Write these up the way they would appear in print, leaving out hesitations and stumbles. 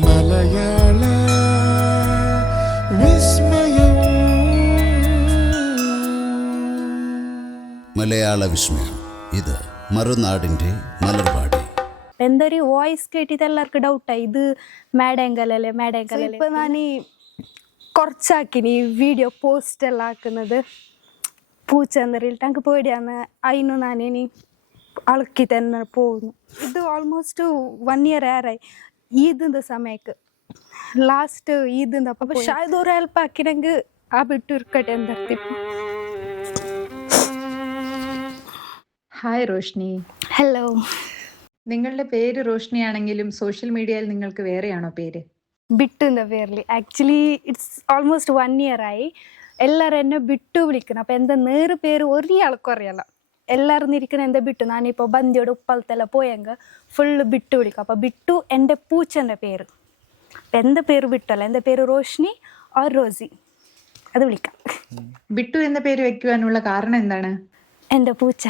മലയാള വിസ്മയം. മലയാള വിസ്മയം. ഇത് മറുനാടിന്റെ മലർവാടി. എന്തൊരു വോയിസ് കേട്ടിട്ട് എല്ലാവർക്കും ഡൗട്ടായി, ഇത് മേഡേങ്കലല്ലേ മേഡേങ്കലല്ലേ. ഇപ്പൊ ഞാൻ ഈ കുറച്ചാക്കിനി വീഡിയോ പോസ്റ്റ് എല്ലാം ആക്കുന്നത് പൂച്ച എന്നറിയില്ല എനിക്ക് പേടിയാന്ന്. അതിന് ഞാനിനി അളക്കി തന്നെ പോകുന്നു. ഇത് ഓൾമോസ്റ്റ് 1 year ഏറായി. ഈദിന്റെ സമയത്ത് ലാസ്റ്റ് ഈദിന്റെ അപ്പം ഷായത് ഒരു ഹെൽപ്പ് ആക്കിനെങ്കിൽ ആ ಬಿಟ್ಟು ഇരിക്കട്ടെ എന്തർത്തി. ഹായ് റോഷ്നി. ഹലോ. നിങ്ങളുടെ പേര് റോഷ്നി ആണെങ്കിലും സോഷ്യൽ മീഡിയയിൽ നിങ്ങൾക്ക് വേറെയാണോ പേര്? ബിട്ടുന്ന പേരിൽ. ആക്ച്വലി ഇറ്റ്സ് ഓൾമോസ്റ്റ് 1 year ആയി. എല്ലാവരും എന്നെ ബിട്ടു വിളിക്കണം. അപ്പം എൻ്റെ നേര് പേര് ഒരാൾക്കും അറിയാല. എല്ലാവരും ഇരിക്കണം എൻ്റെ ബിട്ടു. ഞാനിപ്പോൾ ബന്ദിയോട് ഉപ്പളത്തെല്ലാം പോയെങ്കിൽ ഫുള്ള് ബിട്ടു വിളിക്കും. അപ്പം ബിട്ടു എൻ്റെ പൂച്ചൻ്റെ പേര്. അപ്പം എൻ്റെ പേര് ബിട്ടല്ല, എൻ്റെ പേര് റോഷ്നി ഓർ റോസി, അത് വിളിക്കാം. ബിട്ടു എന്ന പേര് വെക്കുവാനുള്ള കാരണം എന്താണ്? എൻ്റെ പൂച്ച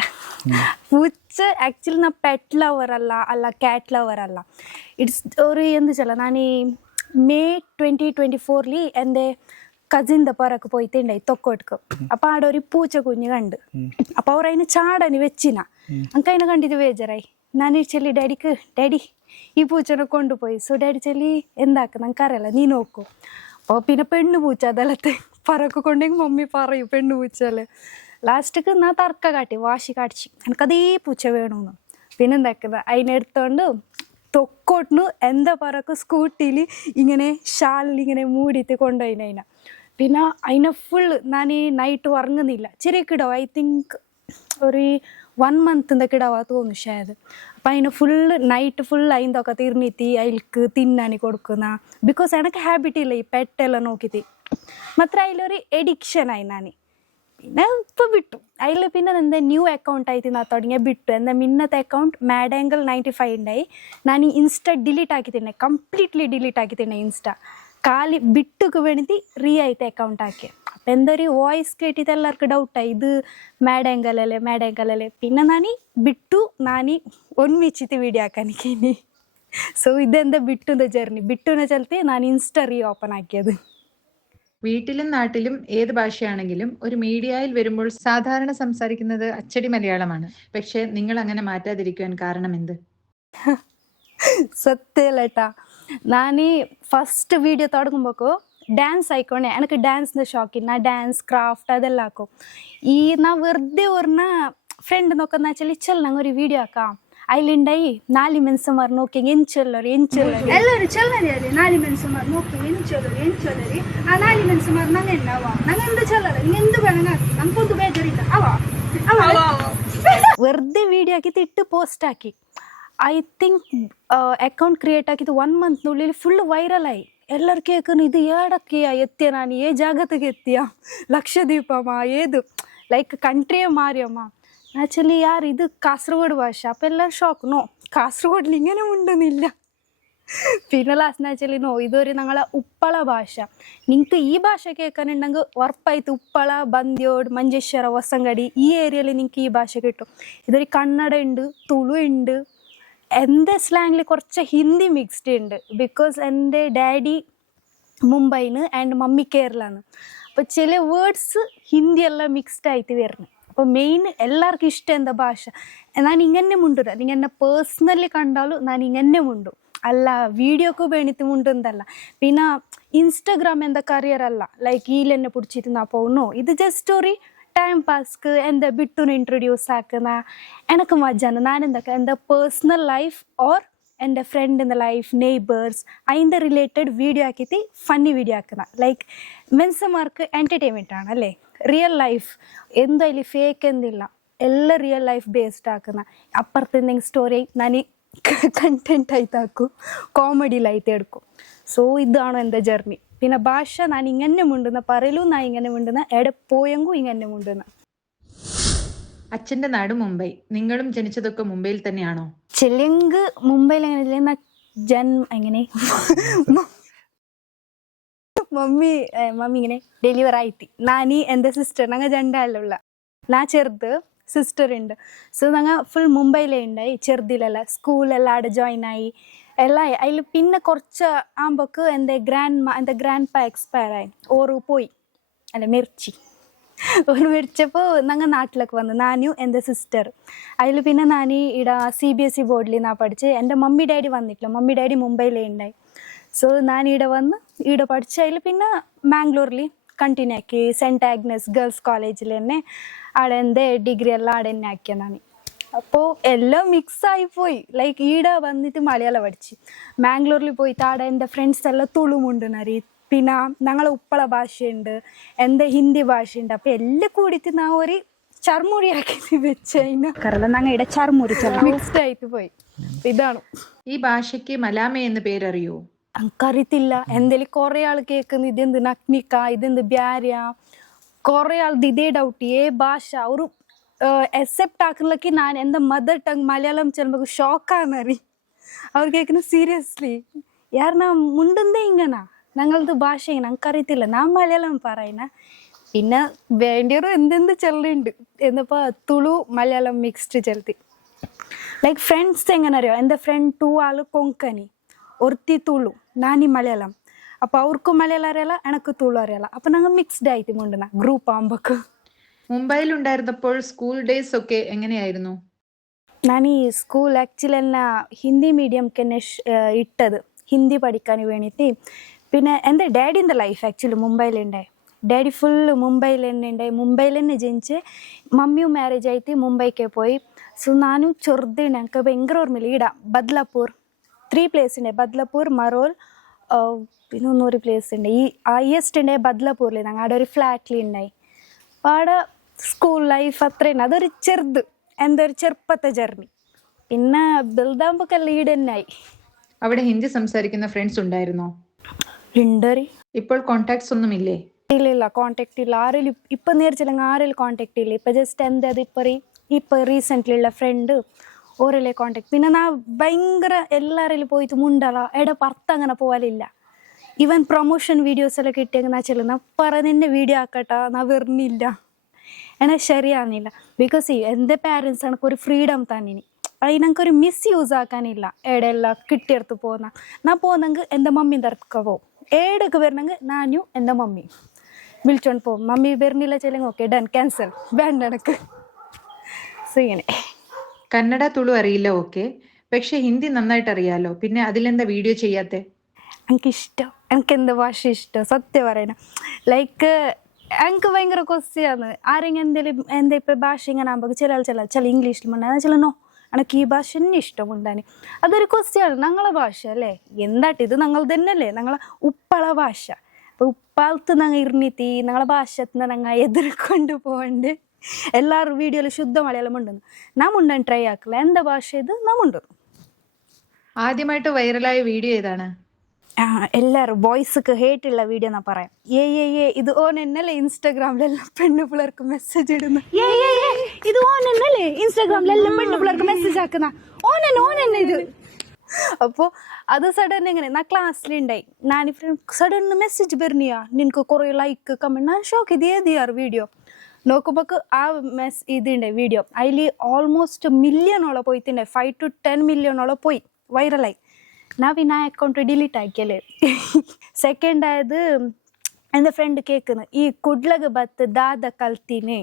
ആക്ച്വലി ഞാൻ പെറ്റ് ലവർ അല്ല ക്യാറ്റ് ലവർ അല്ല. ഇറ്റ്സ് ഒരു എന്ത് വെച്ചാൽ ഞാൻ ഈ May 2024 എൻ്റെ കസിൻ്റെ പുറക്ക് പോയിട്ടുണ്ടായി തൊക്കോട്ക്ക്. അപ്പം ആടെ ഒരു പൂച്ച കുഞ്ഞ് കണ്ട്. അപ്പം അവർ അതിന് ചാടന് വെച്ചിന. എനിക്ക് അതിനെ കണ്ടിട്ട് ബേജാറായി. ഞാൻ ചെല്ലി ഡാഡി ഈ പൂച്ചനെ കൊണ്ടുപോയി. സോ ഡാഡി ചെല്ലി എന്താക്കുന്ന എനിക്കറിയില്ല, നീ നോക്കൂ. അപ്പോൾ പിന്നെ പെണ്ണു പൂച്ച അതെല്ലാത്തെ പറക്ക് കൊണ്ടെങ്കിൽ മമ്മി പറയൂ പെണ്ണു പൂച്ചല്ലേ. ലാസ്റ്റക്ക് ഞാൻ തർക്ക കാട്ടി വാശി കാണിച്ചു എനിക്കതേ പൂച്ച വേണമെന്ന്. പിന്നെ എന്താക്കുന്നത് അതിനെടുത്തോണ്ട് തൊക്കോട്ടിന് എന്താ പറക്ക് സ്കൂട്ടിയിൽ ഇങ്ങനെ ഷാലിൽ ഇങ്ങനെ മൂടിയിട്ട് കൊണ്ടുപോയിന്. പിന്നെ അതിനെ ഫുൾ ഞാൻ ഈ നൈറ്റ് ഉറങ്ങുന്നില്ല. ചെറിയ കിടവ്, ഐ തിങ്ക് ഒരു 1 month കിടവാ തോന്നുന്നു ഷായത്. അപ്പം അതിന് ഫുള്ള് നൈറ്റ് ഫുൾ അതിൻ്റെയൊക്കെ തിരിഞ്ഞിട്ട് അതിൽക്ക് തിന്നാൻ കൊടുക്കുന്ന. ബിക്കോസ് എനിക്ക് ഹാബിറ്റ് ഇല്ല ഈ പെട്ടെല്ലാം നോക്കിയിട്ട്. മാത്രം അതിലൊരു എഡിക്ഷനായി ഞാൻ. പിന്നെ ഇപ്പോൾ വിട്ടു അതിൽ. പിന്നെ എന്താ ന്യൂ അക്കൗണ്ട് ആയിട്ട് ഞാൻ തുടങ്ങിയ ബിട്ടു. എന്താ മിന്നത്തെ അക്കൗണ്ട് മാഡേങ്കൽ 95 ഉണ്ടായി. ഞാൻ ഇൻസ്റ്റ ഡിലീറ്റ് ആക്കി തന്നെ, കംപ്ലീറ്റ്ലി ഡിലീറ്റ് ആക്കി തന്നെ ഇൻസ്റ്റ. കാലി ബിട്ടുക്ക് വേണ്ടി റീ ആയിട്ട് അക്കൗണ്ട് ആക്കി. അപ്പം എന്തൊരു വോയിസ് കേട്ടിട്ട് എല്ലാവർക്കും ഡൗട്ടായി, ഇത് മേഡേങ്കലല്ലേ. പിന്നെ ഞാൻ ബിട്ടു ഞാൻ ഒന്നിച്ചിട്ട് വീഡിയോ ആക്കാനിക്ക് ഇനി. സോ ഇതെന്താ ബിട്ടുൻ്റെ ജേർണി. ബിട്ടുവിനെ ചലത്തി ഞാൻ ഇൻസ്റ്റ റീ ഓപ്പൺ ആക്കിയത്. വീട്ടിലും നാട്ടിലും ഏത് ഭാഷയാണെങ്കിലും ഒരു മീഡിയയിൽ വരുമ്പോൾ സാധാരണ സംസാരിക്കുന്നത് അച്ചടി മലയാളമാണ്. പക്ഷെ നിങ്ങൾ അങ്ങനെ മാറ്റാതിരിക്കുവാൻ കാരണം എന്ത്? സത്യല്ലേട്ടാ, ഞാൻ ഫസ്റ്റ് വീഡിയോ തുടങ്ങുമ്പോഴേക്കോ ഡാൻസ് ആയിക്കോണേ എനിക്ക് ഡാൻസിൻ്റെ ഷോക്കിന്. ഞാൻ ഡാൻസ് ക്രാഫ്റ്റ് അതെല്ലാം ആക്കും. ഈ ഞാൻ വെറുതെ ഒരെണ്ണ ഫ്രണ്ട് നോക്കുന്ന വെച്ചാൽ ചെല്ലാം ഒരു വീഡിയോ ആക്കാം. അതിലുണ്ടായി 4 മനുഷ്യന്മാർ നോക്കി എഞ്ചൊല്ലറി എല്ലാവരും ചെല്ലറിയാലേ. 4 മനുഷ്യന്മാർ നോക്കി എഞ്ചൊല്ലറി. ആ 4 മനുഷ്യന്മാർ ഞങ്ങൾ ഉണ്ടാവാ, ഞങ്ങൾ എന്ത് ചെല്ലറ, നിങ്ങൾ എന്ത് വേണമെങ്കിൽ നമുക്കൊന്നും ബേജറില്ല. വെറുതെ വീഡിയോ ആക്കി ഇട്ട് പോസ്റ്റ് ആക്കി. ഐ തിങ്ക് അക്കൗണ്ട് ക്രിയേറ്റ് ആക്കിയത് 1 month ഫുള്ള് വൈറലായി. എല്ലാവരും കേൾക്കുന്നു, ഇത് ഏടൊക്കെയാ എത്തിയ, ನಾನು ഏ ಜಾಗತ್ತಿಗೆ എത്തിയ, ലക്ഷദ്വീപമാ ഏത് ലൈക്ക് കൺട്രിയെ മാറിയമ്മ. ആക്ച്വലി യാർ ഇത് കാസർഗോഡ് ഭാഷ. അപ്പം എല്ലാവരും ഷോക്ക്, നോ കാസർഗോഡിൽ ഇങ്ങനെ ഉണ്ടെന്നില്ല. പിന്നെ ലാസ്റ്റ് ആക്ച്വലി നോ ഇതൊരു ഞങ്ങളെ ഉപ്പള ഭാഷ. നിങ്ങൾക്ക് ഈ ഭാഷ കേൾക്കാനുണ്ടെങ്കിൽ ഉറപ്പായിട്ട് ഉപ്പള, ബന്ദിയോട്, മഞ്ചേശ്വര, വസങ്കടി ഈ ഏരിയയിൽ നിങ്ങൾക്ക് ഈ ഭാഷ കിട്ടും. ഇതൊരു കന്നഡ ഉണ്ട്, തുളു ഉണ്ട്, എൻ്റെ സ്ലാങ്ങിൽ കുറച്ച് ഹിന്ദി മിക്സ്ഡ് ഉണ്ട്. ബിക്കോസ് എൻ്റെ ഡാഡി മുംബൈന്ന് ആൻഡ് മമ്മി കേരളാന്ന്. അപ്പോൾ ചില വേർഡ്സ് ഹിന്ദിയെല്ലാം മിക്സ്ഡ് ആയിട്ട് വരുന്നു. അപ്പോൾ മെയിൻ എല്ലാവർക്കും ഇഷ്ടം എന്താ ഭാഷ. ഞാൻ ഇങ്ങനെ മുണ്ടുക, നിങ്ങൾ എന്നെ പേഴ്സണലി കണ്ടാലും ഞാൻ ഇങ്ങനെ മുണ്ടും, അല്ല വീഡിയോക്ക് വേണ്ടിയിട്ട് മുണ്ടെന്നല്ല. പിന്നെ ഇൻസ്റ്റഗ്രാം എന്താ കരിയർ അല്ല, ലൈക്ക് ഈലെന്നെ പിടിച്ചിട്ട് നാ പോകുന്നു. ഇത് ജസ്റ്റ് ഒരു ടൈം പാസ്ക്ക് എന്താ ബിട്ടുനെ ഇൻട്രൊഡ്യൂസ് ആക്കുന്ന എനിക്ക് മജാണ്. ഞാൻ എന്തൊക്കെ എൻ്റെ പേഴ്സണൽ ലൈഫ് ഓർ എൻ്റെ ഫ്രണ്ടിൻ്റെ ലൈഫ്, നെയ്ബേഴ്സ് അതിൻ്റെ റിലേറ്റഡ് വീഡിയോ ആക്കിയിട്ട് ഫണ്ണി വീഡിയോ ആക്കുന്ന. ലൈക്ക് മെൻസന്മാർക്ക് എൻ്റർടൈൻമെൻ്റ് ആണ് അല്ലേ. റിയൽ ലൈഫ് എന്തായാലും ഫേക്ക് എന്തില്ല, എല്ലാം റിയൽ ലൈഫ് ബേസ്ഡ് ആക്കുന്ന. അപ്പുറത്ത് എന്തെങ്കിലും സ്റ്റോറി ഞാൻ കണ്ടൻറ്റ് ആയിട്ടാക്കും, കോമഡിയിലായിട്ട് എടുക്കും. സോ ഇതാണ് എൻ്റെ ജേർണി. പിന്നെ ഭാഷ ഞാൻ ഇങ്ങനെ മുണ്ടുന്ന പറയലും, ഞാൻ ഇങ്ങനെ മുണ്ടുന്ന എവിടെ പോയെങ്കും ഇങ്ങനെ മുണ്ടുന്ന. അച്ഛൻ്റെ നാട് മുംബൈ, നിങ്ങളും ജനിച്ചതൊക്കെ മുംബൈയിൽ തന്നെയാണോ? ചെല്ലെങ്കിൽ മുംബൈയിൽ എങ്ങനെ എങ്ങനെ മമ്മി ഇങ്ങനെ ഡെലിവർ ആയിട്ട് ഞാൻ എൻ്റെ സിസ്റ്റർ ഞങ്ങൾ രണ്ടാളുള്ള. ഞാൻ ചെറുത്, സിസ്റ്റർ ഉണ്ട്. സോ ഞങ്ങൾ ഫുൾ മുംബൈയിലേ ഉണ്ടായി. ചെറുതിലെല്ലാം സ്കൂളെല്ലാം അവിടെ ജോയിൻ ആയി. എല്ലാം അതിൽ പിന്നെ കുറച്ച് ആകുമ്പോക്ക് എൻ്റെ ഗ്രാൻഡ് പാ എക്സ്പയർ ആയി. ഓറ് പോയി, അല്ല മെറിച്ചി. ഓറ് മരിച്ചപ്പോൾ ഞങ്ങൾ നാട്ടിലേക്ക് വന്നു, ഞാനും എൻ്റെ സിസ്റ്റർ. അതിൽ പിന്നെ ഞാൻ ഇവിടെ CBSE ബോർഡിൽ നിന്നാണ് പഠിച്ച്. എൻ്റെ മമ്മി ഡാഡി വന്നിട്ടില്ല, മമ്മി ഡാഡി മുംബൈയിലേ ഉണ്ടായി. സോ ഞാൻ ഇവിടെ വന്ന് ഇവിടെ പഠിച്ച്. അതിൽ പിന്നെ മാംഗ്ലൂരിൽ കണ്ടിന്യൂ ആക്കി, സെൻറ്റ് ആഗ്നസ് ഗേൾസ് കോളേജിൽ തന്നെ. അവിടെ എൻ്റെ ഡിഗ്രി എല്ലാം അവിടെ തന്നെ ആക്കിയതാണ്. അപ്പോൾ എല്ലാം മിക്സായി പോയി. ലൈക്ക് ഈടെ വന്നിട്ട് മലയാളം പഠിച്ച്, മാംഗ്ലൂരിൽ പോയിട്ട് അവിടെ എൻ്റെ ഫ്രണ്ട്സ് എല്ലാം തുളുമുണ്ടെന്നറി. പിന്നെ ഞങ്ങളെ ഉപ്പള ഭാഷയുണ്ട്, എൻ്റെ ഹിന്ദി ഭാഷയുണ്ട്. അപ്പോൾ എല്ലാം കൂടിയിട്ട് ഞാൻ ഒരു ചർമുറിയാക്കി വെച്ച് കഴിഞ്ഞാൽ ഞങ്ങൾ ഇവിടെ ചർമുറി മിക്സ്ഡ് ആയിട്ട് പോയി. ഇതാണ്. ഈ ഭാഷയ്ക്ക് മലാമ എന്ന് പേരറിയോ? എനിക്കറിയത്തില്ല. എന്തെങ്കിലും കുറേ ആൾ കേൾക്കുന്നു ഇതെന്ത് നഗ്നിക്ക, ഇതെന്ത് ബ്യാര്യ, കുറേ ആൾക്ക് ഇതേ ഡൗട്ട്. ഏ ഭാഷ ഒരു അക്സെപ്റ്റ് ആക്കുന്നില്ലക്ക് ഞാൻ എൻ്റെ മദർ ടങ് മലയാളം ചെല്ലുമ്പോൾ ഷോക്കാന്നറി. അവർ കേൾക്കുന്നത് സീരിയസ്ലി യാർനാ മുണ്ടെന്തേ ഇങ്ങനെ ഞങ്ങളത് ഭാഷ ഇങ്ങനെ എനിക്കറിയത്തില്ല, ഞാൻ മലയാളം പറയുന്ന. പിന്നെ വേണ്ടിയൊരു എന്തെന്ത് ചെല്ലുണ്ട് എന്നപ്പോൾ തുളു മലയാളം മിക്സ്ഡ് ചെലുത്തി. ലൈക്ക് ഫ്രണ്ട്സ് എങ്ങനെ അറിയോ, എൻ്റെ ഫ്രണ്ട് 2 ആൾ കൊങ്കണി, ഒരുത്തി തുളു, നാനി മലയാളം. അപ്പോൾ അവർക്കും മലയാളം അറിയാല, എനക്ക് തുളു അറിയാല. അപ്പം ഞങ്ങൾ മിക്സ്ഡ് ആയിട്ട് മുണ്ടുന്ന ഗ്രൂപ്പ് ആകുമ്പോക്ക്. മുംബൈയിൽ ഉണ്ടായിരുന്നപ്പോൾ സ്കൂൾ ഡേയ്സ് ഒക്കെ എങ്ങനെയായിരുന്നു? ഞാൻ ഈ സ്കൂൾ ആക്ച്വലി എന്നെ ഹിന്ദി മീഡിയംക്ക് തന്നെ ഇട്ടത്, ഹിന്ദി പഠിക്കാൻ വേണ്ടിയിട്ട്. പിന്നെ എൻ്റെ ഡാഡിൻ്റെ ലൈഫ് ആക്ച്വലി മുംബൈയിലുണ്ടായി. ഡാഡി ഫുള്ള് മുംബൈയിൽ തന്നെ ഉണ്ടായി, മുംബൈയിൽ തന്നെ ജനിച്ച്. മമ്മിയും മാരേജ് ആയിട്ട് മുംബൈക്ക് പോയി. സോ ഞാനും ചെറുതാണ്, എനിക്ക് ഭയങ്കര ഓർമ്മയില്ല. ഈട ബദ്ലാപൂർ 3 പ്ലേസ് ഉണ്ട്, ബദ്ലാപൂർ, മറോൾ, പിന്നെ ഒന്നൊരു പ്ലേസ് ഉണ്ട്. ഈ ഹയസ്റ്റ് ഉണ്ടായി ബദ്ലാപൂരിൽ. ഞങ്ങൾ അവിടെ ഒരു ഫ്ലാറ്റിൽ ഉണ്ടായി. അപ്പോൾ അവിടെ സ്കൂൾ ലൈഫ് അത്രയാണ്. അതൊരു ചെറുത്, എൻ്റെ ഒരു ചെറുപ്പത്തെ ജേർണി. പിന്നെ ബൽദാമ്പൊക്കെ ലീഡ് തന്നെ ആയി. അവിടെ ഹിന്ദി സംസാരിക്കുന്ന ഫ്രണ്ട്സ് ഉണ്ടായിരുന്നോ? ഉണ്ടറി. ഇപ്പോൾ കോണ്ടാക്ട്സ് ഒന്നും ഇല്ലേ? ഇല്ല, കോണ്ടാക്ട് ഇല്ല. ആരെങ്കിലും ഇപ്പം നേരിച്ചില്ലെങ്കിൽ ആരെങ്കിലും കോണ്ടാക്ട് ഇല്ല. ഇപ്പം ജസ്റ്റ് എൻ്റെ അത് ഇപ്പം റീസെൻ്റ്ലി ഉള്ള ഫ്രണ്ട് ഓരല്ലേ കോണ്ടാക്ട്. പിന്നെ ഞാൻ ഭയങ്കര എല്ലാവരിലും പോയിട്ട് മുണ്ടല, എടെ പുറത്ത് അങ്ങനെ പോകാനില്ല. ഈവൻ പ്രൊമോഷൻ വീഡിയോസ് എല്ലാം കിട്ടിയെങ്കിൽ ഞാൻ ചെല്ലുന്ന പറഞ്ഞ വീഡിയോ ആക്കട്ടെ, ഞാൻ വരുന്നില്ല, എന്നെ ശരിയാകുന്നില്ല. ബിക്കോസ് എൻ്റെ പാരൻസ് എനിക്കൊരു ഫ്രീഡം തന്നെ. അതിനൊരു മിസ് യൂസ് ആക്കാനില്ല. എവിടെയെല്ലാം കിട്ടിയെടുത്ത് പോകുന്ന ഞാൻ പോകുന്നെങ്കിൽ എൻ്റെ മമ്മീൻ്റെ അടുത്തൊക്കെ പോകും. ഏടൊക്കെ വരണമെങ്കിൽ ഞാനും എൻ്റെ മമ്മി വിളിച്ചോണ്ട് പോകും. മമ്മി വരുന്നില്ല ചെല്ലെങ്കിൽ ഓക്കെ ഡൺ, ക്യാൻസൽ, വേണ്ട എനിക്ക്. സോ ഇങ്ങനെ. കന്നഡ തുളു അറിയില്ല, ഓക്കെ, പക്ഷെ ഹിന്ദി നന്നായിട്ട് അറിയാലോ, പിന്നെ അതിലെന്താ വീഡിയോ ചെയ്യാത്തെ? എനിക്കിഷ്ടം, എനിക്ക് എന്ത് ഭാഷ ഇഷ്ടം സത്യം പറയണം. ലൈക്ക് എനിക്ക് ഭയങ്കര ക്വസ്റ്റ്യാണ്. ആരെങ്കിലും എന്താ ഇപ്പം ഭാഷ ഇങ്ങനെ ആകുമ്പോൾ ചില ഇംഗ്ലീഷിൽ ഉണ്ടാകുന്ന ചില നോ എനിക്ക് ഈ ഭാഷ തന്നെ ഇഷ്ടമുണ്ടാനി. അതൊരു ക്വസ്റ്റ്യാണ്. ഞങ്ങളെ ഭാഷ അല്ലേ, എന്താട്ട് ഇത് ഞങ്ങൾ തന്നെയല്ലേ, ഞങ്ങളെ ഉപ്പള ഭാഷ. അപ്പോൾ ഉപ്പാലത്ത് ഞങ്ങൾ ഇരുന്നിട്ട് ഞങ്ങളെ ഭാഷത്തിന് ഞങ്ങൾ എതിർക്കൊണ്ട് പോകണ്ട്. എല്ലാവരും വീഡിയോയിൽ ശുദ്ധ മലയാളം ഉണ്ടെന്ന് നാം ഉണ്ടാൻ ട്രൈ ആക്കില്ല. എന്താ ഭാഷ ഇത് നാം ഉണ്ടെന്നു. ആദ്യമായിട്ട് വൈറലായ വീഡിയോ ഏതാണ്? എല്ലാവരും വോയിസ്ക്ക് ഹേറ്റുള്ള വീഡിയോ എന്നാ പറയാം. ഇത് ഓൻ എന്നല്ലേ ഇൻസ്റ്റാഗ്രാമിലെല്ലാം പെണ്ണു പിള്ളേർക്ക് മെസ്സേജ് ഇടുന്ന, ഇത് ഓൻ എന്നല്ലേ ഇൻസ്റ്റാഗ്രാമിലെല്ലാം പെണ്ണു പിള്ളേർക്ക് മെസ്സേജ് ആക്കുന്ന ഓൻ ഇത്. അപ്പോൾ അത് സഡൻ എങ്ങനെ ഞാൻ ക്ലാസ്സിലുണ്ടായി, ഞാൻ സഡൻ മെസ്സേജ് വരുന്നിയാ നിനക്ക് കുറേ ലൈക്ക് കമൻറ്റ്. ഞാൻ ഷോക്ക്, ഇത് ഏത് വീഡിയോ നോക്കുമ്പോൾ ആ ഇതുണ്ട് വീഡിയോ. അതിൽ ഓൾമോസ്റ്റ് മില്യണോളം പോയിട്ടുണ്ടായി, 5 to 10 മില്യണോളം പോയി വൈറലായി. ഞാൻ പിന്നെ ആ അക്കൗണ്ട് ഡിലീറ്റ് ആക്കിയല്ലേ. സെക്കൻഡ് ആയത് എൻ്റെ ഫ്രണ്ട് കേൾക്കുന്നു ഈ കുಡ್ಲಗ ಬತ್ ದಾದ ಕಲ್ತೀನಿ.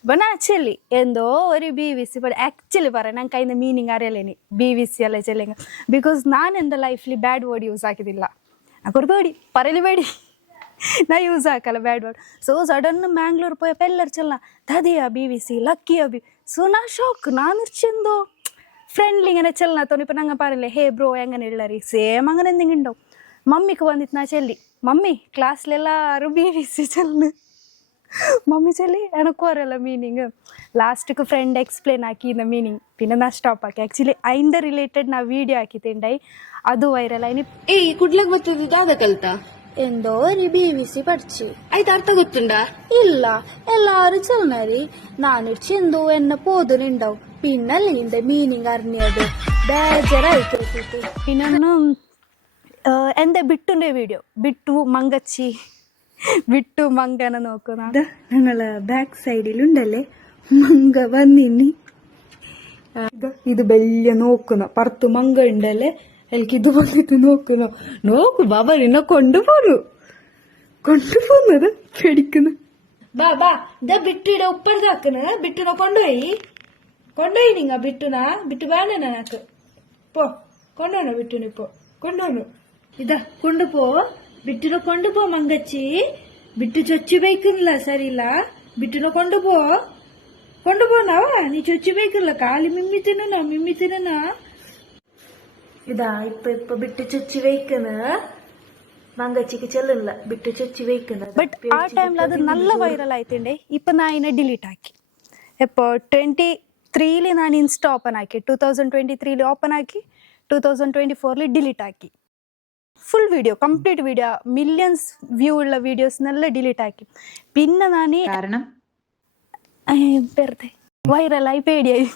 അപ്പം ഞാൻ ആക്ച്വലി എന്തോ ഒരു BVC ആക്ച്വലി പറയാം, ഞങ്ങൾക്ക് അതിൻ്റെ മീനിങ് അറിയില്ലേനി BVC അല്ല ചെല്ലെങ്കിൽ. ബിക്കോസ് ഞാൻ എൻ്റെ ലൈഫിൽ ബാഡ് വേർഡ് യൂസ് ആക്കിയതില്ല. എനിക്കൊരു പേടി, പറയല് പേടി, ഞാൻ യൂസ് ആക്കಲ್ಲ bad word. So sudden Mangalore പോയപ്പോൾ ಎಲ್ಲರೂ ಚೆಲ್ಲ ದದಿಯ BVC ಲಕ್ಕಿಯ ಸೊ ನಾ ಶಾಕ್. ನಾನು ചെന്തോ ഫ്രണ്ട്ലി ഇങ്ങനെ ചെല്ലത്തോണ്ട് ഇപ്പം ഞങ്ങൾ പറയില്ലേ ഹേ ബ്രോ എങ്ങനെ ഉള്ളറി സെയിം അങ്ങനെ എന്തെങ്കിലും ഉണ്ടാവും. മമ്മിക്ക് വന്നിട്ട് ഞാൻ ചെല്ലി, മമ്മി ക്ലാസ്സിലെല്ലാവരും BVC ചെല്ലുന്നു. മമ്മി ചെല്ലി എനക്കും അറിയില്ല മീനിങ്. ലാസ്റ്റിക്ക് ഫ്രണ്ട് എക്സ്പ്ലെയിൻ ആക്കിയിരുന്ന മീനിങ്. പിന്നെ ഞാൻ സ്റ്റോപ്പ് ആക്കി. ആക്ച്വലി അതിൻ്റെ റിലേറ്റഡ് ഞാൻ വീഡിയോ ആക്കിയിട്ടുണ്ടായി, അത് വൈറലായി. ಏಯ್ ಕುಡ್ಲಕ್ ಬರ್ತದ ದಾದ ಕಲ್ತ എന്തോ ഒരു BVC പഠിച്ചു. ಆಯ್ತು ಅರ್ಥ ಗೊತ್ತುಂಡಾ? ഇല്ല, എല്ലാരും ചെന്നരി നാനിടിച്ച് എന്തോ എന്നെ പോതിനുണ്ടാവും. പിന്നല്ലേ ഇതിന്റെ മീനിങ് അറിഞ്ഞത്, ബേജറായിട്ട്. പിന്നെ എൻ്റെ ബിട്ടുൻ്റെ വീഡിയോ, ബിട്ടു മങ്കച്ചി, ബിട്ടു മങ്കനെ നോക്കുന്ന ഞങ്ങള് ബാക്ക് സൈഡിലുണ്ടല്ലേ മങ്ക വന്നിനി. ഇത് വലിയ നോക്കുന്ന പുറത്ത് മങ്ക ഉണ്ടല്ലേ, എനിക്കിത് വന്നിട്ട് നോക്കൂ ബാബ നിന്നെ കൊണ്ടുപോകുന്നത് പേടിക്കുന്നു. ബാ ഇതാ ബിട്ടിയുടെ ഉപ്പഴതാക്കണ്. ബിട്ടിനെ കൊണ്ടുപോയി നിങ്ങ ബിട്ടു വേണ എനക്ക് കൊണ്ടുപോണോ ബിട്ടുനിപ്പോ കൊണ്ടുപോണു. ഇതാ ബിട്ടിനെ കൊണ്ടുപോ മങ്കച്ചി. ബിട്ടു ചൊച്ചു ബൈക്കുന്നില്ല സരിയില്ല. ബിട്ടിനെ കൊണ്ടുപോനാവാ നീ ചൊച്ചു ബൈക്കുന്നില്ല. കാലി മിമ്മി തിന്നണ ഇതാ ഇപ്പൊ ബിട്ടു ചൊച്ചു വയ്ക്കുന്ന മങ്കച്ചിക്ക് ചെല്ലില്ല. ബിട്ടു ചൊച്ചു വയ്ക്കുന്നത്. ബട്ട് ആ ടൈമിൽ അത് നല്ല വൈറൽ ആയിട്ടുണ്ട്. ഇപ്പൊ ഞാൻ അതിനെ ഡിലീറ്റ് ആക്കി. ഇപ്പോ 23 ഞാൻ ഇൻസ്റ്റ ഓപ്പൺ ആക്കി. 2023 ഓപ്പൺ ആക്കി. 2024 ഡിലീറ്റ് ആക്കി. Full video complete video millions view ഉള്ള വീഡിയോസ് നല്ല ഡിലീറ്റ് ആക്കി. പിന്നെ ഞാൻ കാരണം വെറുതെ വൈറലായി പേടിയായി.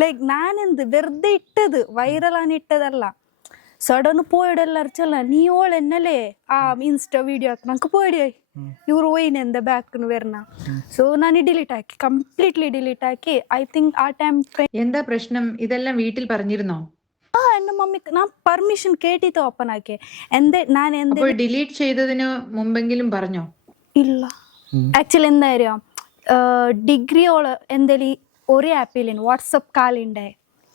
ലൈക്ക് ഞാനെന്ത് വെറുതെ ഇട്ടത് വൈറലാണ് ഇട്ടതല്ല. സഡൻ പോയിടെല്ലാരും ചെല്ല നീ ഓൾ എന്നല്ലേ ആ ഇൻസ്റ്റ വീഡിയോ ആക്കി. നമുക്ക് പേടിയായി ഇവർ പോയിനെന്താ ബാക്കിന് വരണ. സോ ഞാൻ ഡിലീറ്റ് ആക്കി. കംപ്ലീറ്റ്ലി ഡിലീറ്റ് ആക്കി. ഐ തിങ്ക് ആ ടൈം എന്താ പ്രശ്നം? ഇതെല്ലാം വീട്ടിൽ പറഞ്ഞിരുന്നോ? എന്റെ മമ്മിക്ക് ഞാൻ പെർമിഷൻ കേട്ടിട്ട് ഓപ്പൺ ആക്കിയെ. അപ്പോൾ ഡിലീറ്റ് ചെയ്തതിന് മുമ്പെങ്കിലും പറഞ്ഞോ? ഇല്ല. ആക്ച്വലി എന്താ ഡിഗ്രിയോള് എന്തേലും ഒരേ ആപ്പിലേನು വാട്സപ്പ് കാലുണ്ടേ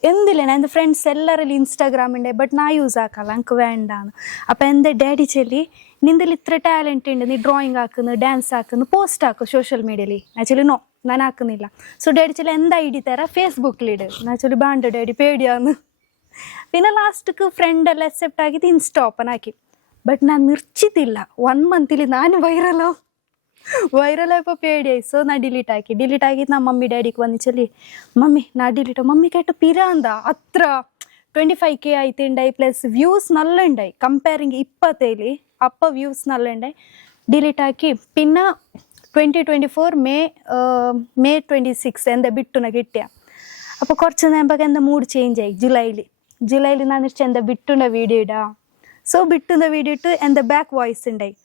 എന്തില്ല എൻ്റെ ഫ്രണ്ട്സ് എല്ലാവരും ഇൻസ്റ്റാഗ്രാമുണ്ടേ. ബട്ട് ഞാൻ യൂസ് ആക്കല്ല എനിക്ക് വേണ്ടാന്ന്. അപ്പം എൻ്റെ ഡാഡി ചൊല്ലി നിന്തിൽ ഇത്ര ടാലൻറ്റ് ഉണ്ട്, നീ ഡ്രോയിങ് ആക്കുന്നു, ഡാൻസ് ആക്കുന്നു, പോസ്റ്റ് ആക്കും സോഷ്യൽ മീഡിയയിൽ. ഞാൻ ചൊല്ലി നോ ഞാൻ ആക്കുന്നില്ല. സോ ഡാഡി ചൊല്ലി എന്താ ഐ ഡി തരാം ഫേസ്ബുക്കിലിട്. ഞാൻ ചൊല്ലി ബാണ്ട ഡാഡി പേടിയാന്ന്. പിന്നെ ലാസ്റ്റ്ക്ക് ഫ്രണ്ട് എല്ലാം അക്സെപ്റ്റ് ആക്കിയിട്ട് ഇൻസ്റ്റ ഓപ്പൺ ആക്കി. ബട്ട് ഞാൻ നിർച്ചിത്തില്ല. 1 month ഞാൻ വൈറലായപ്പോൾ പേടിയായി. സോ ഞാൻ ഡിലീറ്റ് ആക്കിയിട്ട് ഞാൻ മമ്മി ഡാഡിക്ക് വന്ന് ചൊല്ലി മമ്മി ഞാൻ ഡിലീറ്റ്. മമ്മി കേട്ട പിരാന്താ അത്ര 25K ആയിട്ടുണ്ടായി. പ്ലസ് വ്യൂസ് നല്ല ഉണ്ടായി കമ്പയറിങ് ഇപ്പത്തേല്. അപ്പോൾ വ്യൂസ് നല്ല ഉണ്ടായി. ഡിലീറ്റ് ആക്കി. പിന്നെ 2024 May 26 എൻ്റെ ബിട്ടുനെ കിട്ടിയ. അപ്പോൾ കുറച്ച് നേരമ്പൊക്കെ എൻ്റെ മൂഡ് ചേഞ്ച് ആയി. ജൂലൈയിൽ ഞാൻ എൻ്റെ ബിട്ടുൻ്റെ വീഡിയോ ഇടാം. സോ ബിട്ടുൻ്റെ വീഡിയോ ഇട്ട് എൻ്റെ ബാക്ക് വോയിസ് ഉണ്ടായി.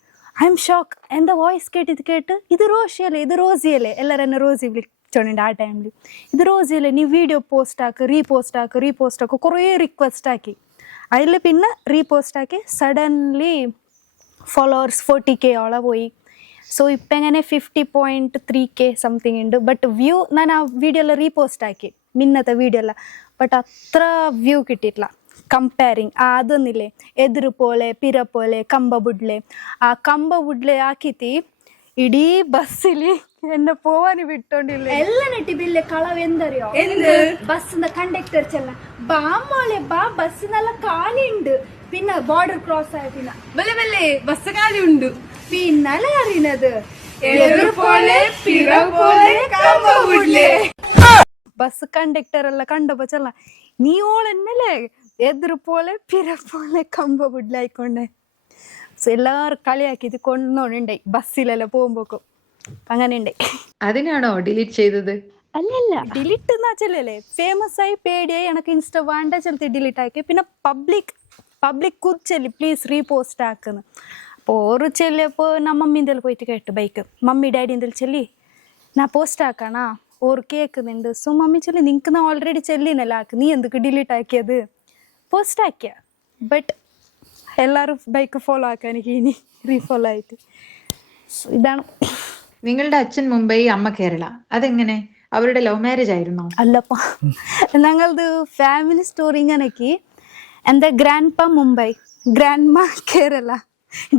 I M shock. എൻ്റെ വോയിസ് കേട്ട് ഇത് റോസിയല്ലേ എല്ലാവരും എന്നെ റോസി വിളിച്ചോണ്ട് ആ ടൈമിൽ. ഇത് റോസിയല്ലേ നീ വീഡിയോ പോസ്റ്റ് ആക്ക് റീപോസ്റ്റ് ആക്ക് കുറേ റിക്വസ്റ്റ് ആക്കി. അതിൽ പിന്നെ റീപോസ്റ്റ് ആക്കി സഡൻലി ഫോളോവേഴ്സ് 40K പോയി. സോ ഇപ്പം എങ്ങനെ 50.3K സംതിങ് ഉണ്ട്. ബട്ട് വ്യൂ ഞാൻ ആ വീഡിയോ എല്ലാം റീപോസ്റ്റ് ആക്കി മിന്നത്തെ വീഡിയോ എല്ലാം. ബട്ട് അത്ര വ്യൂ കിട്ടിയിട്ടില്ല. കമ്പയറിങ് അതൊന്നില്ലേ എതിർ പോലെ പിര പോലെ കമ്പ ബുഡ്ലെ ആക്കിത്തി ഇടീ ബസ്സിൽ എന്നെ പോവാന് വിട്ടോണ്ടില്ല. ಎಲ್ಲ ನೆಟ್ಟಿಬಿಲ್ಲೆ ಕಳವ್ ಎಂದರಿಯೋ ಬಸ್ಸಿನ ಕಂಡಕ್ಟರ್ ಚೆಲ್ಲ ಬಾ മോളെ ബാ ബസ്സിനെല്ലാം കാലിയുണ്ട്. പിന്നെ ബോർഡർ ക്രോസ് ആയ പിന്നെ ബസ് കാലി ഉണ്ട്. പിന്നല്ലേ അറിയുന്നത് ബസ് കണ്ടക്ടർ എല്ലാം കണ്ടപ്പോ ചെല്ല നീ ഓളെന്നല്ലേ എതിർ പോലെ പിര പോലെ കമ്പ ബുഡ്ലായിക്കൊണ്ടേ. സോ എല്ലാവരും കളിയാക്കിയത് കൊണ്ടോണ്ടായി ബസ്സിലെല്ലാം പോകുമ്പോക്കും. അങ്ങനെ ഉണ്ടായി. അതിനാണോ ഡിലീറ്റ് ചെയ്തത്? അല്ലല്ല ഡിലീറ്റ് എന്നാ ചെല്ലല്ലേ ഫേമസ് ആയി പേടിയായി എനക്ക് ഇൻസ്റ്റ വേണ്ട ചെലുത്തി ഡിലീറ്റ് ആക്കി. പിന്നെ പബ്ലിക് കുറിച്ചല്ലേ പ്ലീസ് റീപോസ്റ്റ് ആക്കുന്നു. അപ്പോൾ ഒരു ചെല്ലിയപ്പോൾ ഞാൻ മമ്മീൻ്റെ പോയിട്ട് കേട്ടു ബൈക്ക്. മമ്മി ഡാഡിൻ്റെ ചെല്ലി ഞാൻ പോസ്റ്റ് ആക്കാണാ ഓർ കേൾക്കുന്നുണ്ട്. സോ മമ്മി ചൊല്ലി നിനക്ക് ഞാൻ ഓൾറെഡി ചെല്ലിനല്ല ആക്ക് നീ എന്തൊക്കെ ഡിലീറ്റ് ആക്കിയത് പോസ്റ്റ് ആക്കിയ. ബട്ട് എല്ലാവരും ബൈക്ക് ഫോളോ ആക്കാൻ എനിക്ക് ഇനി റീഫോളോ ആയിട്ട്. സോ ഇതാണ്. നിങ്ങളുടെ അച്ഛൻ മുംബൈ അമ്മ കേരള, അതെങ്ങനെ? അവരുടെ ലവ് മാരേജ് ആയിരുന്നോ? അല്ലപ്പ ഞങ്ങളത് ഫാമിലി സ്റ്റോറി ഇങ്ങനെയൊക്കെ. എൻ്റെ ഗ്രാൻഡ് പ മുംബൈ, ഗ്രാൻഡ് മാ Kerala,